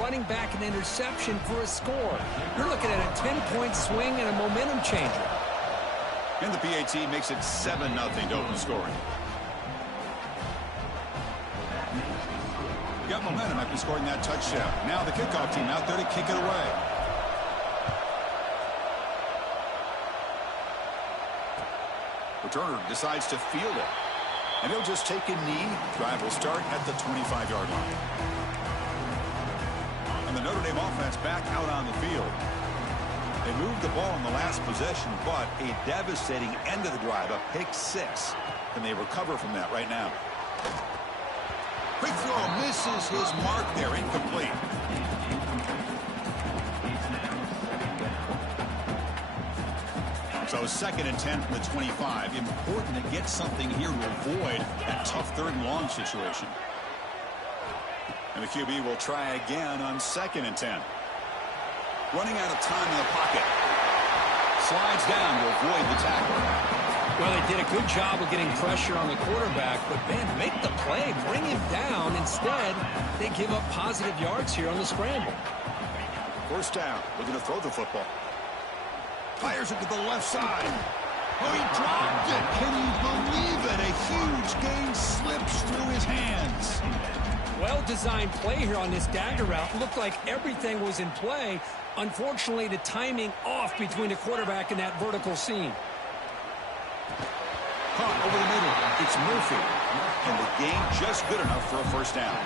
running back an interception for a score. You're looking at a 10-point swing and a momentum changer. And the PAT makes it 7-0 to open scoring. Got momentum after scoring that touchdown. Now the kickoff team out there to kick it away. Returner decides to field it. And he'll just take a knee. Drive will start at the 25-yard line. And the Notre Dame offense back out on the field. They moved the ball in the last possession, but a devastating end of the drive, a pick six. Can they recover from that right now? Quick throw misses his mark there, incomplete. So 2nd and 10 from the 25. Important to get something here to avoid that tough 3rd and long situation. And the QB will try again on 2nd and 10. Running out of time in the pocket. Slides down to avoid the tackle. Well, they did a good job of getting pressure on the quarterback, but, man, make the play. Bring him down. Instead, they give up positive yards here on the scramble. 1st down. Looking to throw the football. Fires it to the left side. Oh, he dropped it. Can you believe it? A huge gain slips through his hands. Well-designed play here on this dagger route. Looked like everything was in play. Unfortunately, the timing off between the quarterback and that vertical seam. Caught over the middle. It's Murphy. And the gain just good enough for a 1st down.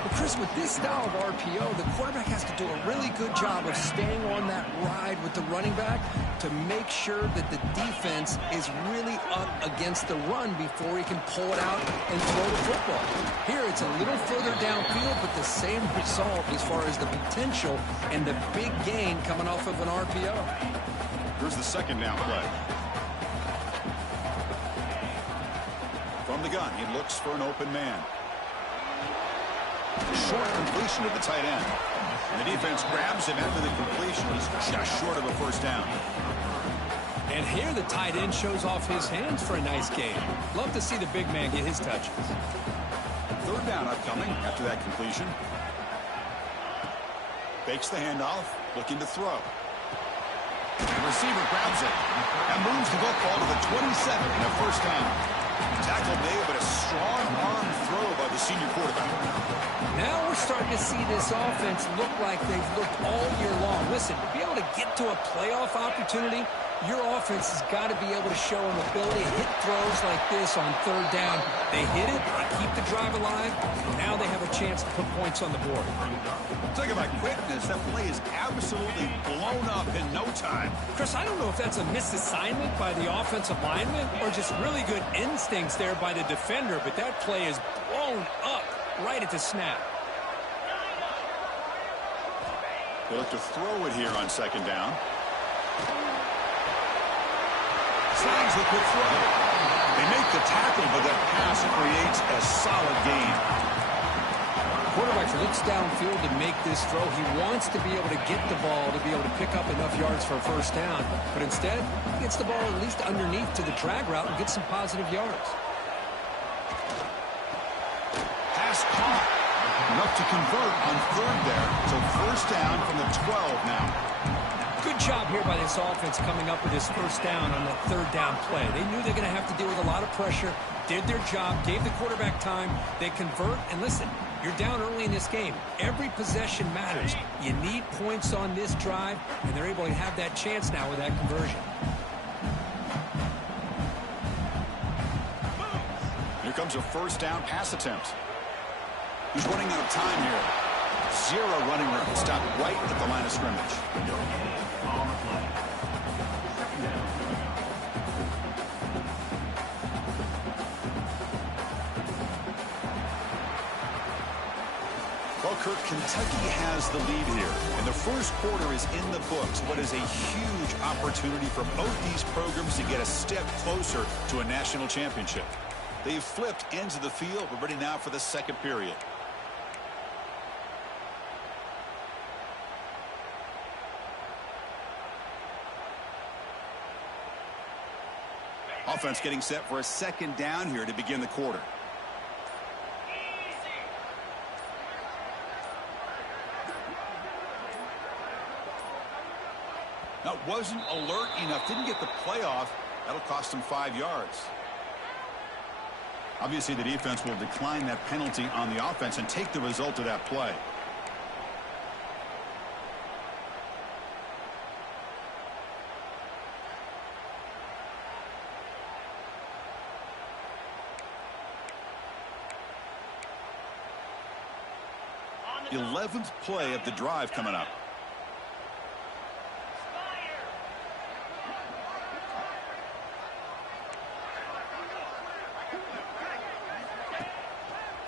Well, Chris, with this style of RPO, the quarterback has to do a really good job of staying on that ride with the running back to make sure that the defense is really up against the run before he can pull it out and throw the football. Here, it's a little further downfield, but the same result as far as the potential and the big gain coming off of an RPO. Here's the 2nd down play. From the gun, he looks for an open man. Short completion to the tight end. And the defense grabs him after the completion. He's just short of a 1st down. And here the tight end shows off his hands for a nice gain. Love to see the big man get his touches. 3rd down upcoming after that completion. Fakes the handoff, looking to throw. The receiver grabs it and moves the football to the 27 and a 1st down. Tackle made, but a strong arm throw by the senior quarterback. Now we're starting to see this offense look like they've looked all year long. Listen, to be able to get to a playoff opportunity, your offense has got to be able to show an ability to hit throws like this on 3rd down. They hit it, they keep the drive alive, and now they have a chance to put points on the board. Talking about quickness, that play is absolutely blown up in no time. Chris, I don't know if that's a misassignment by the offensive lineman or just really good instincts there by the defender, but that play is blown up right at the snap. They look to throw it here on 2nd down. Snags the quick throw. They make the tackle, but that pass creates a solid gain. Quarterback looks downfield to make this throw. He wants to be able to get the ball to be able to pick up enough yards for a 1st down. But instead, he gets the ball at least underneath to the drag route and gets some positive yards. Pass caught. Enough to convert on 3rd there. So 1st down from the 12 now. Good job here by this offense coming up with this 1st down on the 3rd down play. They knew they're going to have to deal with a lot of pressure, did their job, gave the quarterback time. They convert, and listen, you're down early in this game. Every possession matters. You need points on this drive, and they're able to have that chance now with that conversion. Here comes a 1st down pass attempt. He's running out of time here. 0 running room. Stopped right at the line of scrimmage. Well, Kirk, Kentucky has the lead here. And the 1st quarter is in the books. What is a huge opportunity for both these programs to get a step closer to a national championship. They've flipped ends of the field. We're ready now for the 2nd period. Offense getting set for a 2nd down here to begin the quarter. That wasn't alert enough. Didn't get the play off. That'll cost him 5 yards. Obviously, the defense will decline that penalty on the offense and take the result of that play. The 11th play of the drive coming up.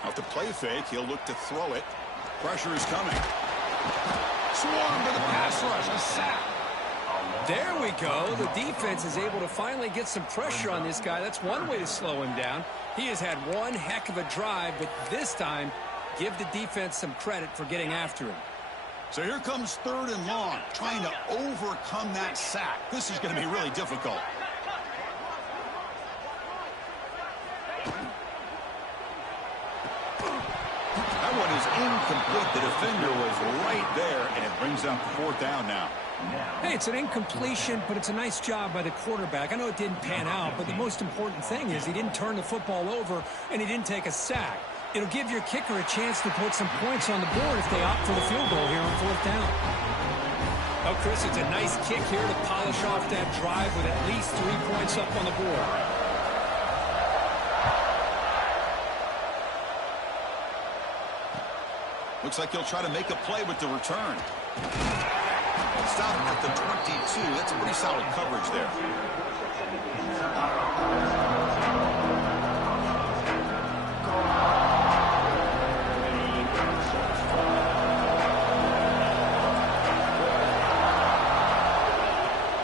Off the play fake, he'll look to throw it. Pressure is coming. Swarm to the pass rush. A sack. There we go. The defense is able to finally get some pressure on this guy. That's one way to slow him down. He has had one heck of a drive, but this time, give the defense some credit for getting after him. So here comes 3rd and long, trying to overcome that sack. This is going to be really difficult. That one is incomplete. The defender was right there, and it brings up 4th down now. Hey, it's an incompletion, but it's a nice job by the quarterback. I know it didn't pan out, but the most important thing is he didn't turn the football over, and he didn't take a sack. It'll give your kicker a chance to put some points on the board if they opt for the field goal here on 4th down. Oh, Chris, it's a nice kick here to polish off that drive with at least 3 points up on the board. Looks like he'll try to make a play with the return. Stop at the 22. That's a pretty solid coverage there.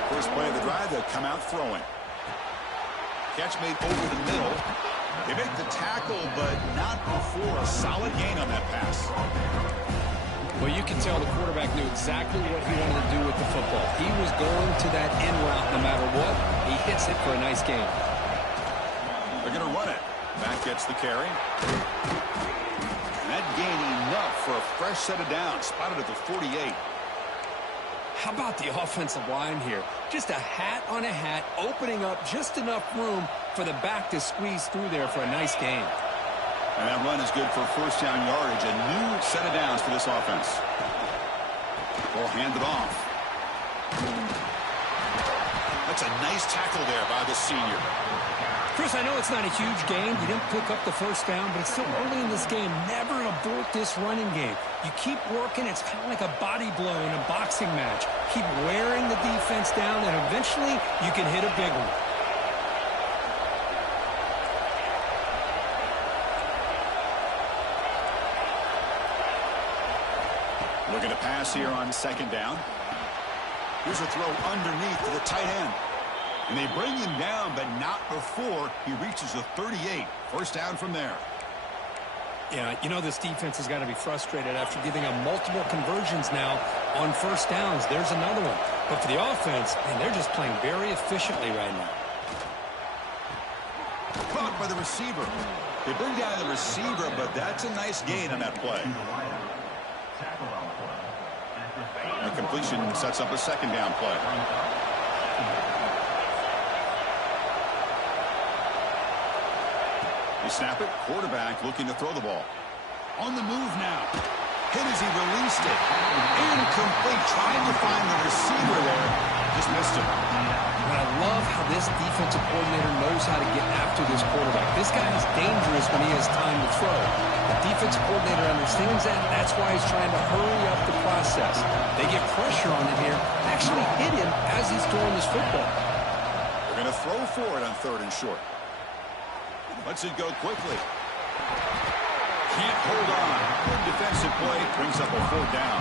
First play of the drive, they'll come out throwing. Catch made over the middle. They make the tackle, but not before a solid gain on that pass. Well, you can tell the quarterback knew exactly what he wanted to do with the football. He was going to that in route no matter what. He hits it for a nice gain. They're going to run it. Back gets the carry. And that gain enough for a fresh set of downs. Spotted at the 48. How about the offensive line here? Just a hat on a hat, opening up just enough room for the back to squeeze through there for a nice gain. And that run is good for 1st down yardage. A new set of downs for this offense. Ball handed off. That's a nice tackle there by the senior. Chris, I know it's not a huge gain. You didn't pick up the 1st down, but it's still early in this game. Never abort this running game. You keep working. It's kind of like a body blow in a boxing match. Keep wearing the defense down, and eventually you can hit a big one. Looking to pass here on 2nd down. Here's a throw underneath to the tight end. And they bring him down, but not before he reaches the 38. 1st down from there. Yeah, you know this defense has got to be frustrated after giving them multiple conversions now on 1st downs. There's another one. But for the offense, man, they're just playing very efficiently right now. Caught by the receiver. They bring down the receiver, but that's a nice gain on that play. A completion sets up a 2nd down play. They snap it. Quarterback looking to throw the ball. On the move now. Hit as he released it. Incomplete. Trying to find the receiver there. Just missed him. But I love how this defensive coordinator knows how to get after this quarterback. This guy is dangerous when he has time to throw. The defensive coordinator understands that. That's why he's trying to hurry up the process. They get pressure on him here. Actually hit him as he's throwing this football. They're going to throw for it on 3rd and short. Lets it go quickly. Can't hold on. Good defensive play. Brings up a 4th down.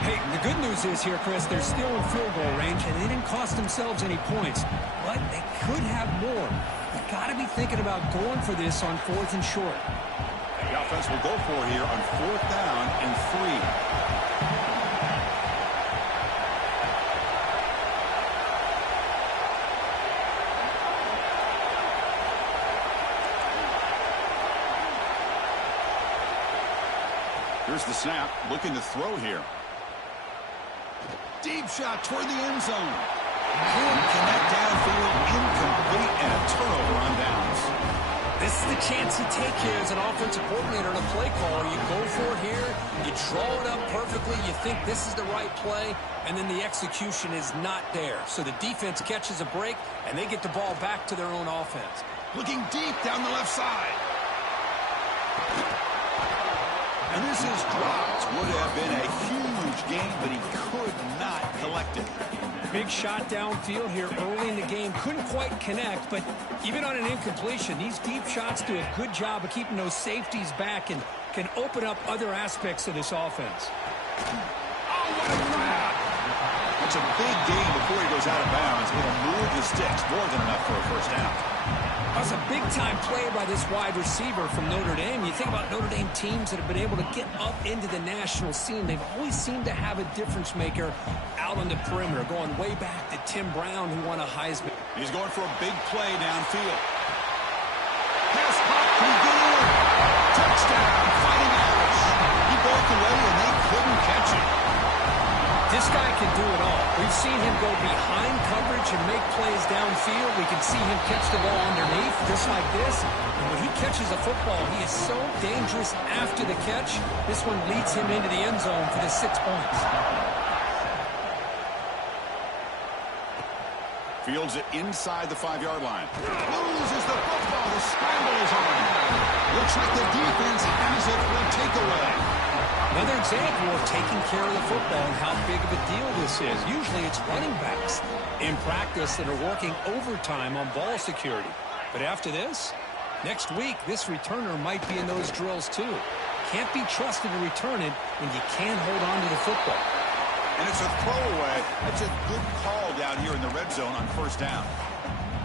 Hey, the good news is here, Chris, they're still in field goal range, and they didn't cost themselves any points. But they could have more. You got to be thinking about going for this on 4th and short. The offense will go for it here on 4th down and 3. Here's the snap, looking to throw here. Deep shot toward the end zone. Couldn't connect downfield, incomplete, and a turnover on downs. This is the chance you take here as an offensive coordinator and a play caller. You go for it here, you draw it up perfectly, you think this is the right play, and then the execution is not there. So the defense catches a break, and they get the ball back to their own offense. Looking deep down the left side. And this is dropped. Would have been a huge gain, but he could not collect it. Big shot downfield here early in the game. Couldn't quite connect, but even on an incompletion, these deep shots do a good job of keeping those safeties back and can open up other aspects of this offense. Oh, what a grab! That's a big gain before he goes out of bounds. It'll move the sticks more than enough for a first down. That's a big-time play by this wide receiver from Notre Dame. You think about Notre Dame teams that have been able to get up into the national scene. They've always seemed to have a difference maker out on the perimeter, going way back to Tim Brown, who won a Heisman. He's going for a big play downfield. Pass pop, can he get in? Touchdown, Fighting Irish. He broke away and they couldn't catch him. This guy can do it all. We've seen him go behind coverage and make plays downfield. We can see him catch the ball underneath, just like this. And when he catches a football, he is so dangerous after the catch. This one leads him into the end zone for the 6 points. Fields it inside the 5-yard line. Loses the football. The scramble is on. Looks like the defense has it for a takeaway. Another example of taking care of the football and how big of a deal this is. Usually it's running backs in practice that are working overtime on ball security. But after this, next week, this returner might be in those drills too. Can't be trusted to return it when you can't hold on to the football. And it's a throwaway. That's a good call down here in the red zone on first down.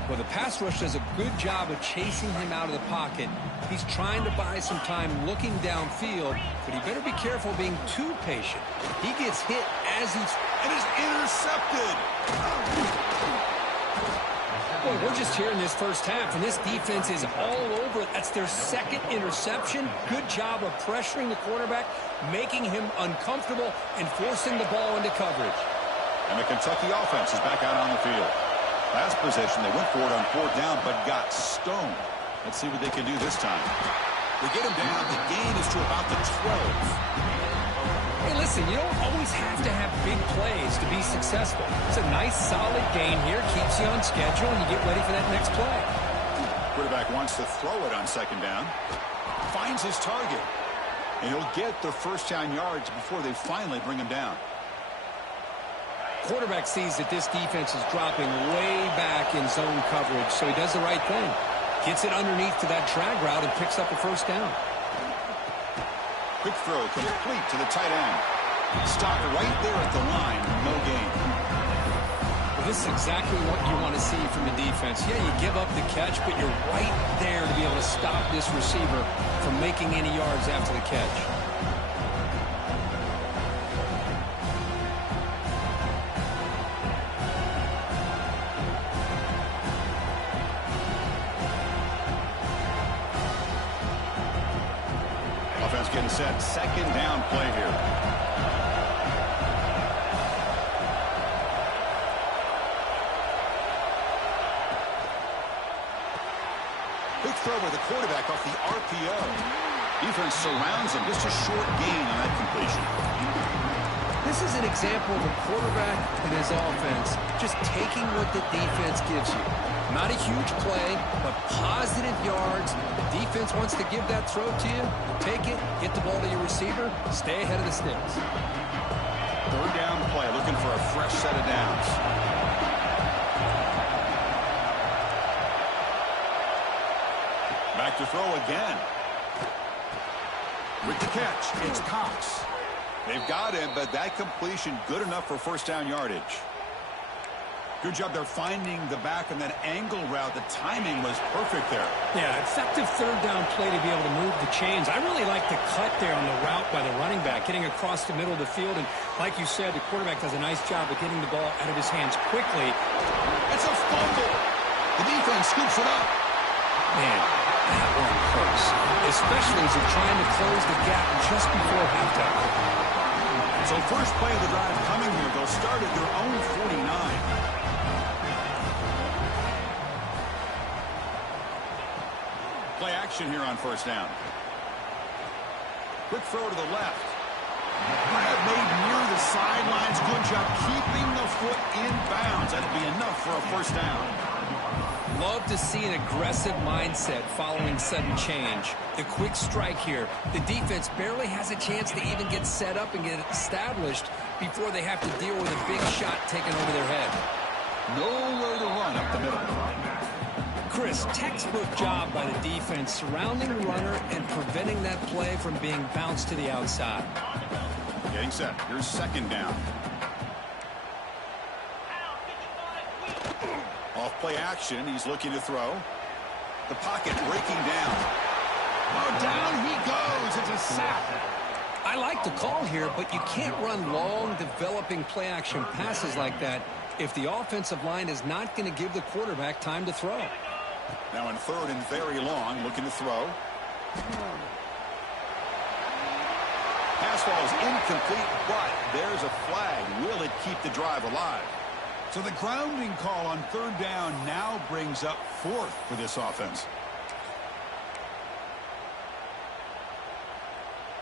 Well, the pass rush does a good job of chasing him out of the pocket. He's trying to buy some time looking downfield, but he better be careful being too patient. He gets hit as he's... It is intercepted. Well, we're just here in this first half, and this defense is all over it. That's their second interception. Good job of pressuring the quarterback, making him uncomfortable, and forcing the ball into coverage. And the Kentucky offense is back out on the field. Last possession, they went for it on fourth down, but got stoned. Let's see what they can do this time. They get him down. The gain is to about the 12. Hey, listen, you don't always have to have big plays to be successful. It's a nice, solid gain here. Keeps you on schedule, and you get ready for that next play. Quarterback wants to throw it on second down. Finds his target. And he'll get the first down yards before they finally bring him down. Quarterback sees that this defense is dropping way back in zone coverage, so he does the right thing. Gets it underneath to that drag route and picks up a first down. Quick throw complete to the tight end. Stopped right there at the line. No gain. Well, this is exactly what you want to see from the defense. Yeah, you give up the catch, but you're right there to be able to stop this receiver from making any yards after the catch. Offense getting set. Second down play here. Big throw by the quarterback off the RPO. Defense surrounds him. Just a short gain on that completion. This is an example of a quarterback and his offense just taking what the defense gives you. Not a huge play, but positive yards. The defense wants to give that throw to you. Take it, get the ball to your receiver, stay ahead of the sticks. Third down play, looking for a fresh set of downs. Back to throw again. With the catch, it's Cox. They've got him, but that completion good enough for first down yardage. Good job there finding the back and that angle route. The timing was perfect there. Yeah, effective third down play to be able to move the chains. I really like the cut there on the route by the running back, getting across the middle of the field. And like you said, the quarterback does a nice job of getting the ball out of his hands quickly. It's a fumble. The defense scoops it up. Man, that one hurts, especially as you're trying to close the gap just before halftime. So first play of the drive coming here, though. they'll start at their own 49. Play action here on first down. Quick throw to the left. Made near the sidelines. Good job keeping the foot in bounds. That'll be enough for a first down. Love to see an aggressive mindset following sudden change. The quick strike here. The defense barely has a chance to even get set up and get established before they have to deal with a big shot taken over their head. Nowhere to run up the middle. Chris, textbook job by the defense surrounding the runner and preventing that play from being bounced to the outside. Getting set. Here's second down. Off play action. He's looking to throw. The pocket breaking down. Oh, down he goes. It's a sack. I like the call here, but you can't run long, developing play action passes like that if the offensive line is not going to give the quarterback time to throw. Now in third and very long, looking to throw. Pass ball is incomplete, but there's a flag. Will it keep the drive alive? So the grounding call on third down now brings up fourth for this offense.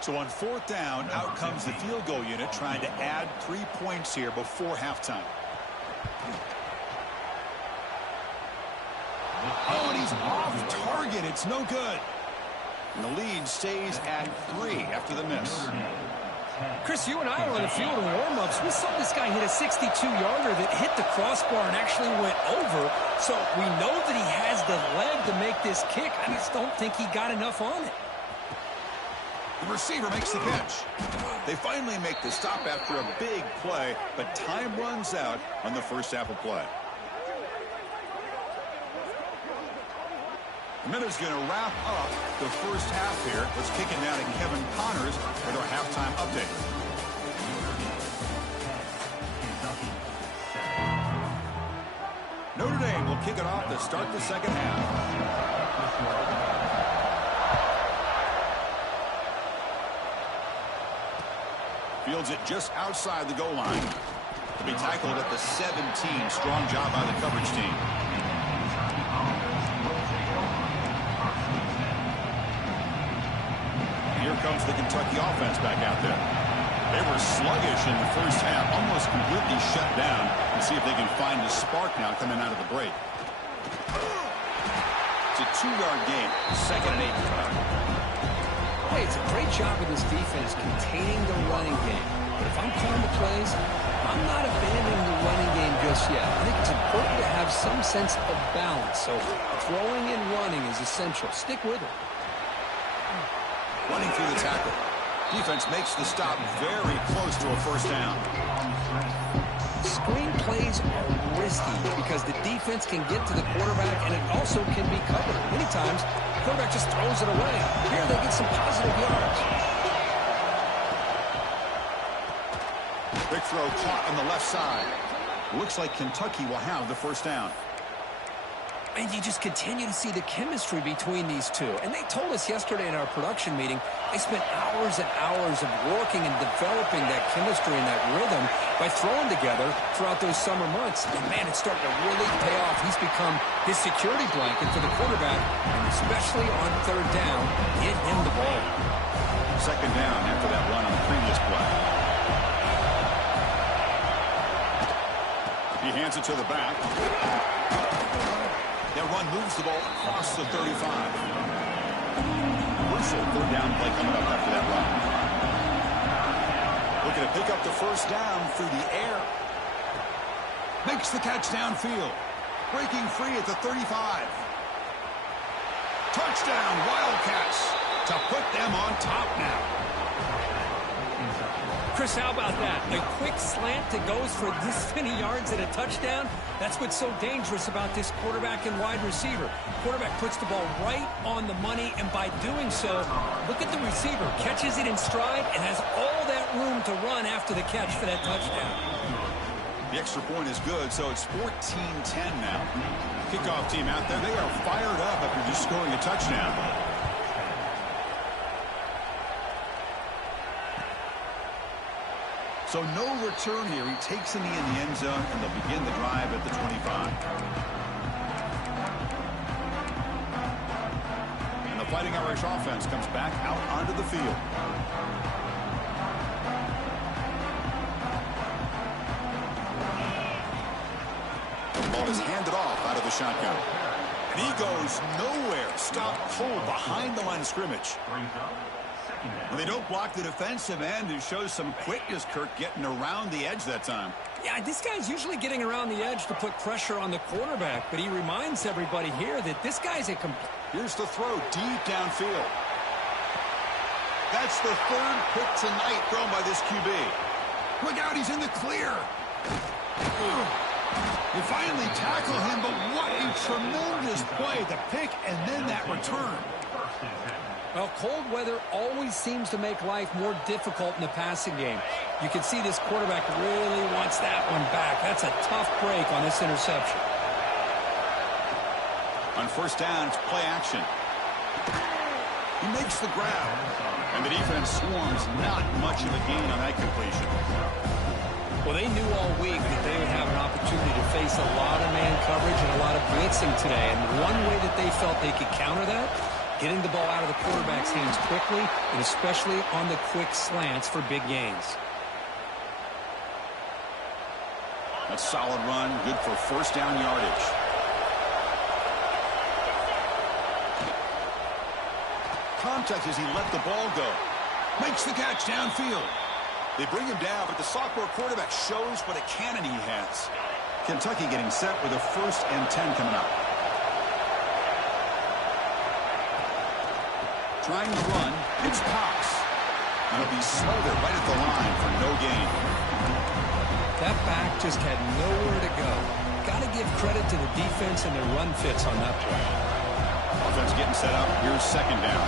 So on fourth down, out comes the field goal unit trying to add 3 points here before halftime. Oh, and he's off target. It's no good. And the lead stays at 3 after the miss. Chris, you and I were on the field in warm-ups. We saw this guy hit a 62-yarder that hit the crossbar and actually went over. So we know that he has the leg to make this kick. I just don't think he got enough on it. The receiver makes the catch. They finally make the stop after a big play, but time runs out on the first half of play. Miller's going to wrap up the first half here. Let's kick it down to Kevin Connors with our halftime update. Notre Dame will kick it off to start the second half. Fields it just outside the goal line. To be tackled at the 17. Strong job by the coverage team. Here comes the Kentucky offense back out there. They were sluggish in the first half, almost completely shut down. Let's see if they can find a spark now coming out of the break. It's a 2-yard gain, second and 8. Hey, it's a great job of this defense containing the running game. But if I'm calling the plays, I'm not abandoning the running game just yet. I think it's important to have some sense of balance. So throwing and running is essential. Stick with it. Running through the tackle. Defense makes the stop very close to a first down. Screen plays are risky because the defense can get to the quarterback and it also can be covered. Many times, the quarterback just throws it away. Here they get some positive yards. Big throw caught on the left side. Looks like Kentucky will have the first down. And you just continue to see the chemistry between these two. And they told us yesterday in our production meeting, they spent hours and hours of working and developing that chemistry and that rhythm by throwing together throughout those summer months. And man, it's starting to really pay off. He's become his security blanket for the quarterback, and especially on third down, get him the ball. Second down after that run on the previous play. He hands it to the back. That run moves the ball across the 35. Crucial third down play coming up after that run. Looking to pick up the first down through the air. Makes the catch downfield. Breaking free at the 35. Touchdown, Wildcats, to put them on top now. Chris, how about that? A quick slant that goes for this many yards at a touchdown. That's what's so dangerous about this quarterback and wide receiver. Quarterback puts the ball right on the money, and by doing so, look at the receiver. Catches it in stride and has all that room to run after the catch for that touchdown. The extra point is good, so it's 14-10 now. Kickoff team out there, they are fired up after just scoring a touchdown. So no return here. He takes the knee in the end zone, and they'll begin the drive at the 25. And the Fighting Irish offense comes back out onto the field. The ball is handed off out of the shotgun. And he goes nowhere. Stop cold behind the line of scrimmage. When they don't block the defensive end, it shows some quickness, Kirk, getting around the edge that time. Yeah, this guy's usually getting around the edge to put pressure on the quarterback, but he reminds everybody here that this guy's a Here's the throw deep downfield. That's the third pick tonight thrown by this QB. Look out, he's in the clear. They finally tackle him, but what a tremendous play. The pick and then that return. Well, cold weather always seems to make life more difficult in the passing game. You can see this quarterback really wants that one back. That's a tough break on this interception. On first down, it's play action. He makes the grab. And the defense swarms, not much of a gain on that completion. Well, they knew all week that they would have an opportunity to face a lot of man coverage and a lot of blitzing today. And one way that they felt they could counter that, getting the ball out of the quarterback's hands quickly, and especially on the quick slants for big gains. A solid run, good for first down yardage. Contact as he let the ball go. Makes the catch downfield. They bring him down, but the sophomore quarterback shows what a cannon he has. Kentucky getting set with a 1st and 10 coming up. Trying to run, it's Cox. And he'll be smothered right at the line for no gain. That back just had nowhere to go. Got to give credit to the defense and their run fits on that play. Offense getting set up. Here's second down.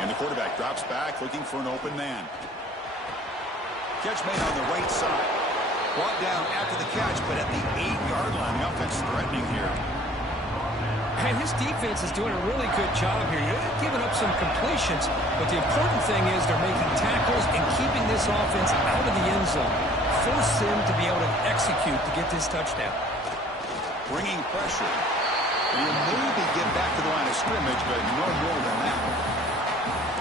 And the quarterback drops back looking for an open man. Catch made on the right side. Brought down after the catch, but at the 8-yard line. The offense threatening here. And his defense is doing a really good job here. They're giving up some completions, but the important thing is they're making tackles and keeping this offense out of the end zone. Force him to be able to execute to get this touchdown. Bringing pressure. And he'll maybe get back to the line of scrimmage, but no more than that.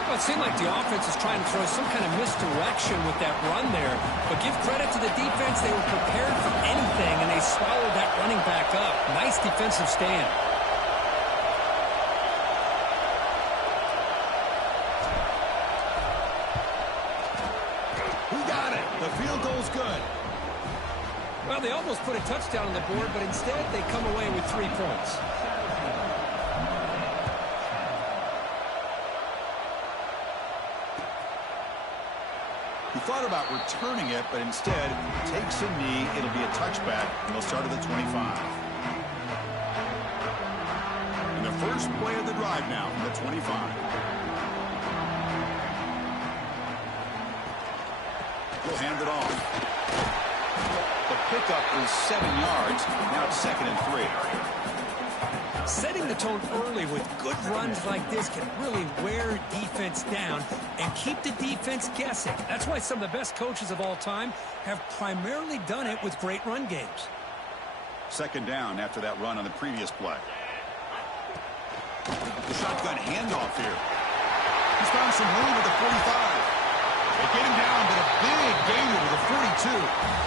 Well, it seemed like the offense is trying to throw some kind of misdirection with that run there, but give credit to the defense. They were prepared for anything, and they swallowed that running back up. Nice defensive stand. Who got it? The field goal's good. Well, they almost put a touchdown on the board, but instead they come away with 3 points. He thought about returning it, but instead takes a knee. It'll be a touchback, and they'll start at the 25. And the first play of the drive now from the 25. He'll hand it off. The pickup is 7 yards. Now it's 2nd and 3. Setting the tone early with good runs like this can really wear defense down and keep the defense guessing. That's why some of the best coaches of all time have primarily done it with great run games. 2nd down after that run on the previous play. The shotgun handoff here. He's found some room at the 45. They get him down, but a big gain to the 42.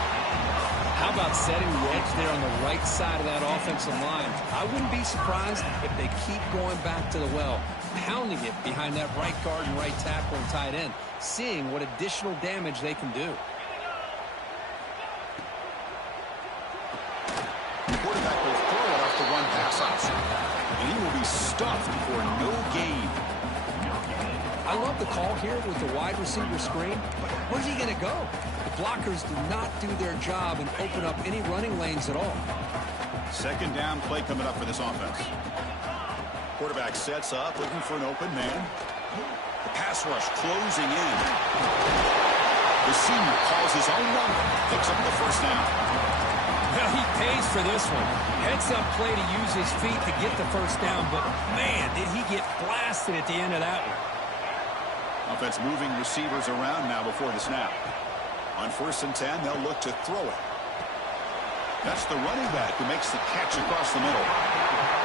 How about setting the edge there on the right side of that offensive line? I wouldn't be surprised if they keep going back to the well, pounding it behind that right guard and right tackle and tight end, seeing what additional damage they can do. The quarterback will throw it off the run-pass option, and he will be stuffed for no gain. I love the call here with the wide receiver screen, but where's he going to go? The blockers do not do their job and open up any running lanes at all. 2nd down play coming up for this offense. Quarterback sets up, looking for an open man. The pass rush closing in. The senior calls his own number, picks up the first down. Well, he pays for this one. Heads-up play to use his feet to get the first down, but man, did he get blasted at the end of that one. Offense moving receivers around now before the snap. On 1st and 10, they'll look to throw it. That's the running back who makes the catch across the middle.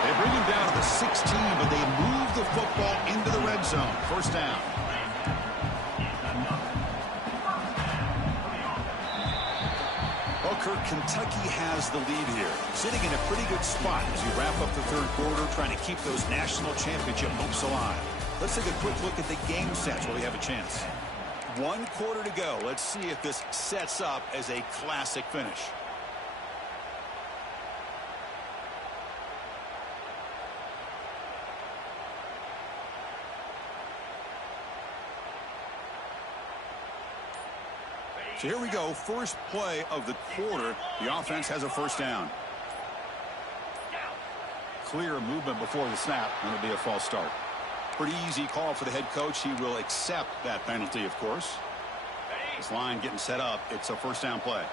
They bring him down to the 16, but they move the football into the red zone. 1st down. Well, Kirk, Kentucky has the lead here. Sitting in a pretty good spot as you wrap up the 3rd quarter, trying to keep those national championship hopes alive. Let's take a quick look at the game sets while we have a chance. 1 quarter to go. Let's see if this sets up as a classic finish. So here we go. First play of the quarter. The offense has a 1st down. Clear movement before the snap, and it'll be a false start. Pretty easy call for the head coach. He will accept that penalty, of course. This line getting set up. It's a 1st down play.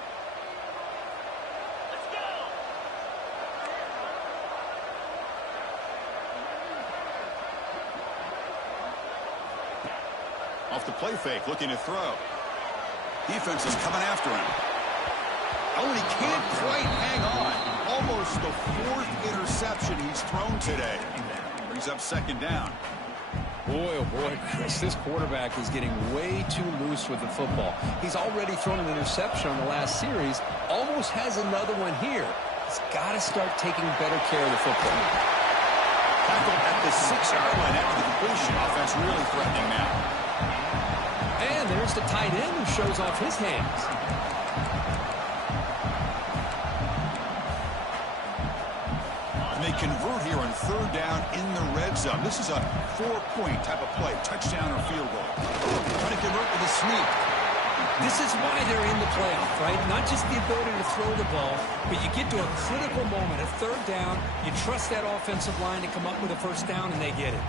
Off the play fake, looking to throw. Defense is coming after him. Oh, and he can't quite hang on. Almost the 4th interception he's thrown today. Brings up 2nd down. Boy, oh boy, Chris, this quarterback is getting way too loose with the football. He's already thrown an interception on the last series. Almost has another one here. He's got to start taking better care of the football. Tackled at the 6-yard line after the completion. Offense really threatening now. And there's the tight end who shows off his hands. And they convert here on 3rd down in the red zone. This is a 4-point type of play, touchdown or field goal. Trying to convert with a sneak. This is why they're in the playoff, right? Not just the ability to throw the ball, but you get to a critical moment, a 3rd down. You trust that offensive line to come up with a 1st down, and they get it.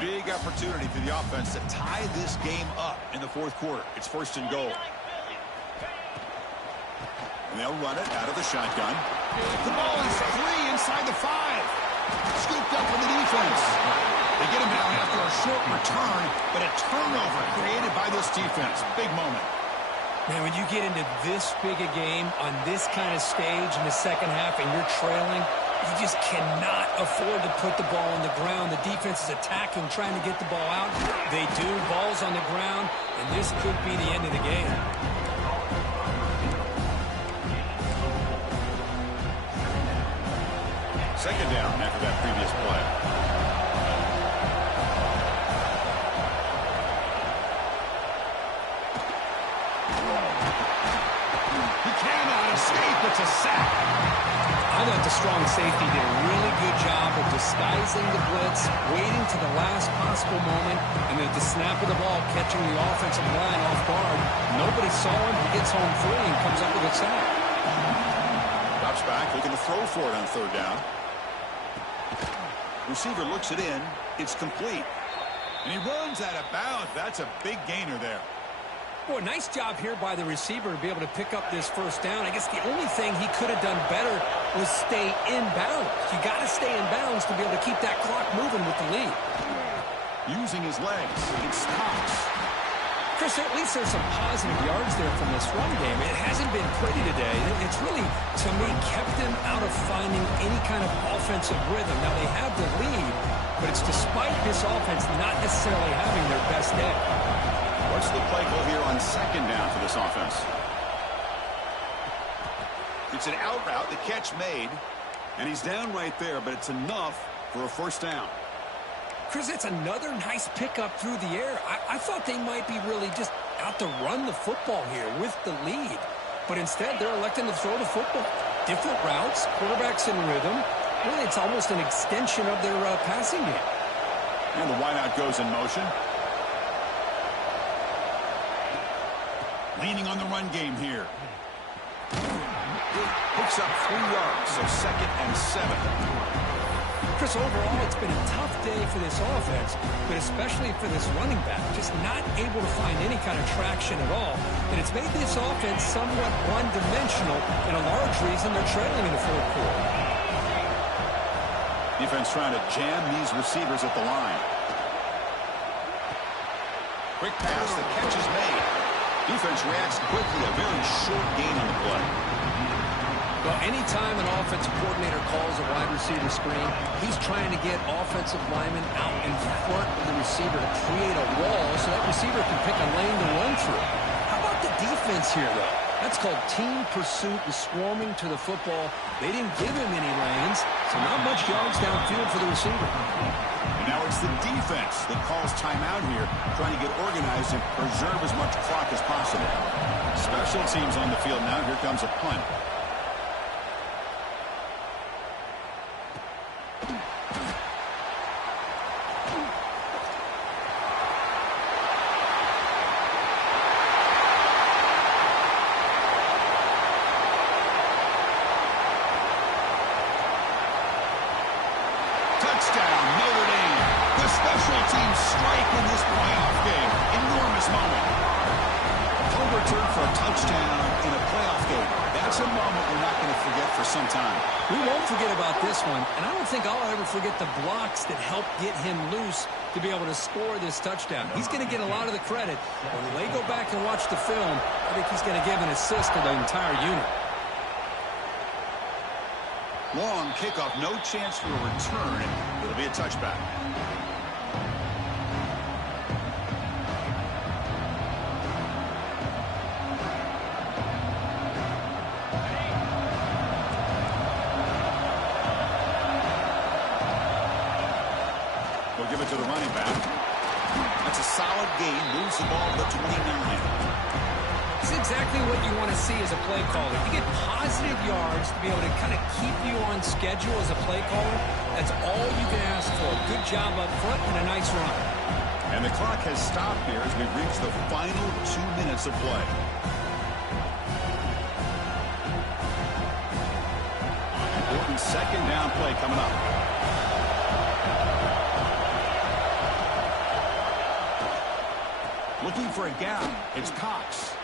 Big opportunity for the offense to tie this game up in the 4th quarter. It's 1st and goal. And they'll run it out of the shotgun. The ball is free inside the 5. Scooped up with the defense. They get him down after a short return, but a turnover created by this defense. Big moment. Man, when you get into this big a game on this kind of stage in the 2nd half and you're trailing, you just cannot afford to put the ball on the ground. The defense is attacking, trying to get the ball out. They do. Ball's on the ground, and this could be the end of the game. Second down after that previous play. He cannot escape. It's a sack. I thought the strong safety did a really good job of disguising the blitz, waiting to the last possible moment, and then at the snap of the ball, catching the offensive line off guard. Nobody saw him. He gets home free and comes up with a sack. Drops back, looking to throw for it on 3rd down. Receiver looks it in. It's complete. And he runs out of bounds. That's a big gainer there. Boy, nice job here by the receiver to be able to pick up this 1st down. I guess the only thing he could have done better was stay in bounds. You got to stay in bounds to be able to keep that clock moving with the lead. Using his legs. It stops. Chris, at least there's some positive yards there from this run game. It hasn't been pretty today. It's really, to me, kept them out of finding any kind of offensive rhythm. Now, they have the lead, but it's despite this offense not necessarily having their best day. What's the play call here on 2nd down for this offense? It's an out route, the catch made, and he's down right there, but it's enough for a 1st down. Chris, it's another nice pickup through the air. I thought they might be really just out to run the football here with the lead. But instead, they're electing to throw the football. Different routes, quarterbacks in rhythm. Really, it's almost an extension of their passing game. And the wideout goes in motion. Leaning on the run game here. Picks up 3 yards, so 2nd and 7. Chris, overall, it's been a tough day for this offense, but especially for this running back. Just not able to find any kind of traction at all. And it's made this offense somewhat one-dimensional, and a large reason they're trailing in the 4th quarter. defense trying to jam these receivers at the line. Quick pass, the catch is made. Defense reacts quickly, a very short gain on the play. Well, anytime an offensive coordinator calls a wide receiver screen, he's trying to get offensive linemen out in front of the receiver to create a wall so that receiver can pick a lane to run through. How about the defense here, though? That's called team pursuit and swarming to the football. They didn't give him any lanes, so not much yards downfield for the receiver. And now it's the defense that calls timeout here, trying to get organized and preserve as much clock as possible. Special teams on the field now. Here comes a punt. Touchdown, Notre Dame. The special teams strike in this playoff game. Enormous moment. Punt return for a touchdown in a playoff game. That's a moment we're not going to forget for some time. We won't forget about this one, and I don't think I'll ever forget the blocks that helped get him loose to be able to score this touchdown. He's going to get a lot of the credit. When they go back and watch the film, I think he's going to give an assist to the entire unit. Long kickoff, no chance for a return. It'll be a touchback. We'll give it to the running back. That's a solid gain. Moves the ball to 29. It's exactly what you want to see as a play caller. You get positive yards to be able to kind of keep you on schedule as a play caller. That's all you can ask for. Good job up front and a nice run. And the clock has stopped here as we reach the final 2 minutes of play. Important second down play coming up. Looking for a gap. It's Cox.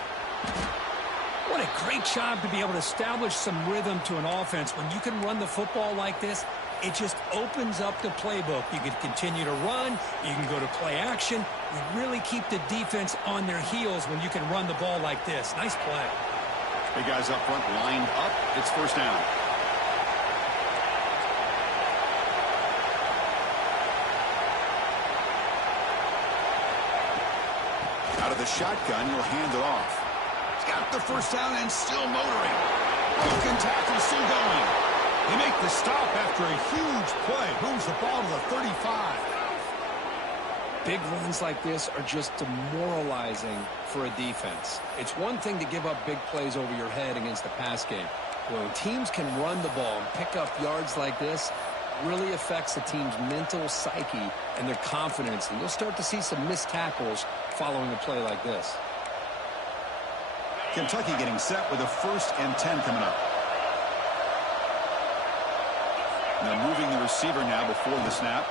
What a great job to be able to establish some rhythm to an offense. When you can run the football like this, it just opens up the playbook. You can continue to run. You can go to play action. You really keep the defense on their heels when you can run the ball like this. Nice play. Big guys up front lined up. It's first down. Out of the shotgun, he'll hand it off. He's got the first down and still motoring. Broken tackle still going. They make the stop after a huge play. Moves the ball to the 35. Big runs like this are just demoralizing for a defense. It's one thing to give up big plays over your head against the pass game. When teams can run the ball and pick up yards like this, it really affects the team's mental psyche and their confidence. And you'll start to see some missed tackles following a play like this. Kentucky getting set with a 1st and 10 coming up. And they're moving the receiver now before the snap.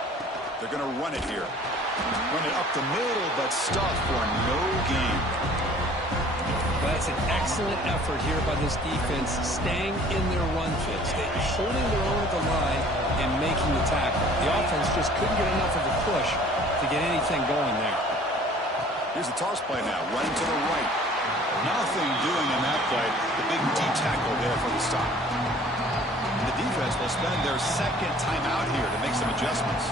They're going to run it here. Run it up the middle, but stuffed for no gain. That's an excellent effort here by this defense, staying in their run fits. They're holding their own at the line and making the tackle. The offense just couldn't get enough of a push to get anything going there. Here's the toss play now, running to the right. Nothing doing in that play. The big D tackle there for the stop. The defense will spend their second timeout here to make some adjustments.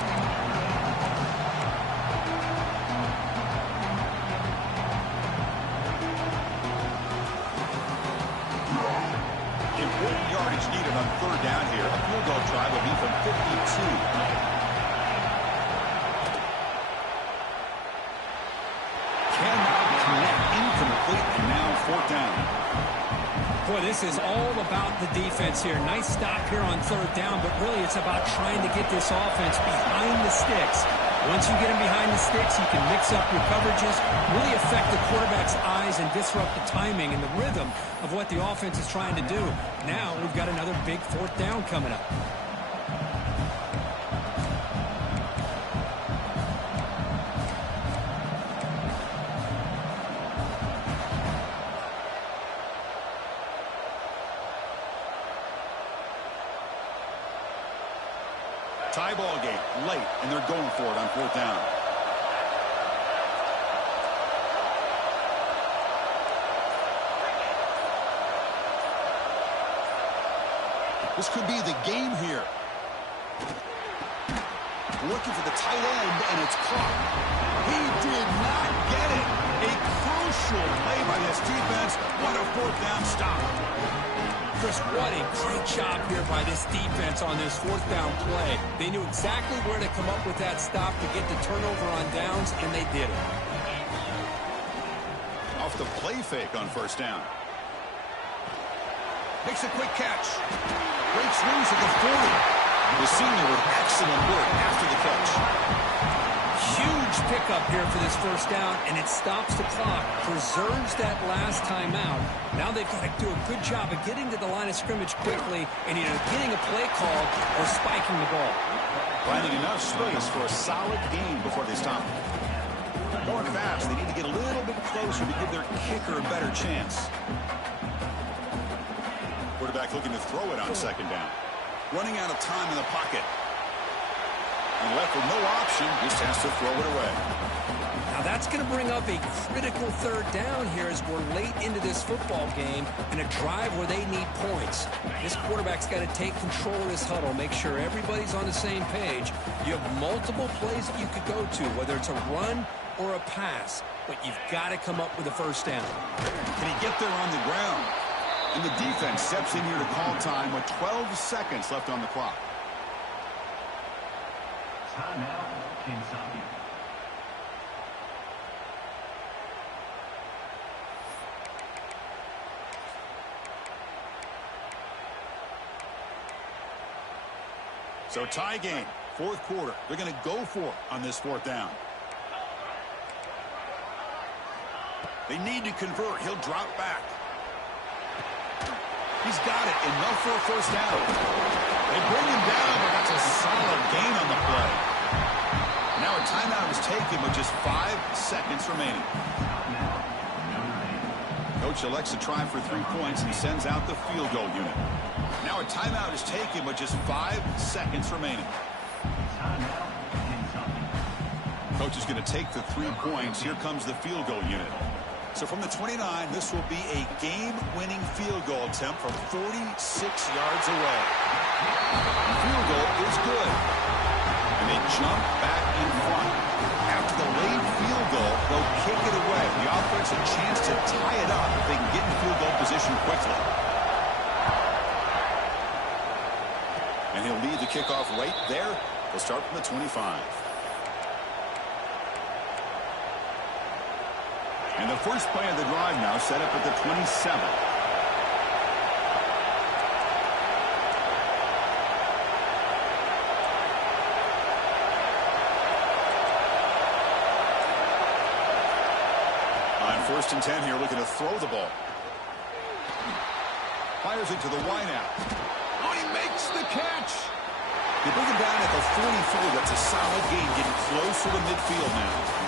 Important yardage needed on 3rd down here. A field goal try will be from 52. And now 4th down. Boy, this is all about the defense here. Nice stop here on 3rd down, but really it's about trying to get this offense behind the sticks. Once you get them behind the sticks, you can mix up your coverages, really affect the quarterback's eyes and disrupt the timing and the rhythm of what the offense is trying to do. Now we've got another big 4th down coming up. Tie ball game late, and they're going for it on 4th down. This could be the game here. Looking for the tight end, and it's caught. He did not get it. A crucial play by this defense. What a 4th down stop. Chris, what a great job here by this defense on this 4th down play. They knew exactly where to come up with that stop to get the turnover on downs, and they did it. Off the play fake on 1st down. Makes a quick catch. Breaks loose at the 40. The senior with excellent work after the catch. Huge pickup here for this 1st down, and it stops the clock, preserves that last timeout. Now they've got to do a good job of getting to the line of scrimmage quickly and either getting a play called or spiking the ball. Finding enough space for a solid gain before they stop. Going fast, they need to get a little bit closer to give their kicker a better chance. Quarterback looking to throw it on 2nd down. Running out of time in the pocket. And left with no option, just has to throw it away. Now that's going to bring up a critical 3rd down here as we're late into this football game in a drive where they need points. This quarterback's got to take control of this huddle, make sure everybody's on the same page. You have multiple plays that you could go to, whether it's a run or a pass, but you've got to come up with a 1st down. Can he get there on the ground? And the defense steps in here to call time with 12 seconds left on the clock. Timeout, Ncaa. So tie game, 4th quarter. They're going to go for it on this 4th down. They need to convert. He'll drop back. He's got it. Enough for a 1st down. They bring him down, but that's a solid gain on the play. Now a timeout is taken with just 5 seconds remaining. Coach elects to try for 3 points and sends out the field goal unit. Now a timeout is taken with just 5 seconds remaining. Coach is going to take the 3 points. Here comes the field goal unit. So from the 29, this will be a game-winning field goal attempt from 46 yards away. The field goal is good. And they jump back in front. After the late field goal, they'll kick it away. The offense a chance to tie it up if they can get in field goal position quickly. And he'll lead the kickoff right there. They'll start from the 25. And the first play of the drive now set up at the 27. On 1st and 10 here, looking to throw the ball. Fires it to the wideout. Oh, he makes the catch. They bring him down at the 44. That's a solid gain, getting closer to midfield now.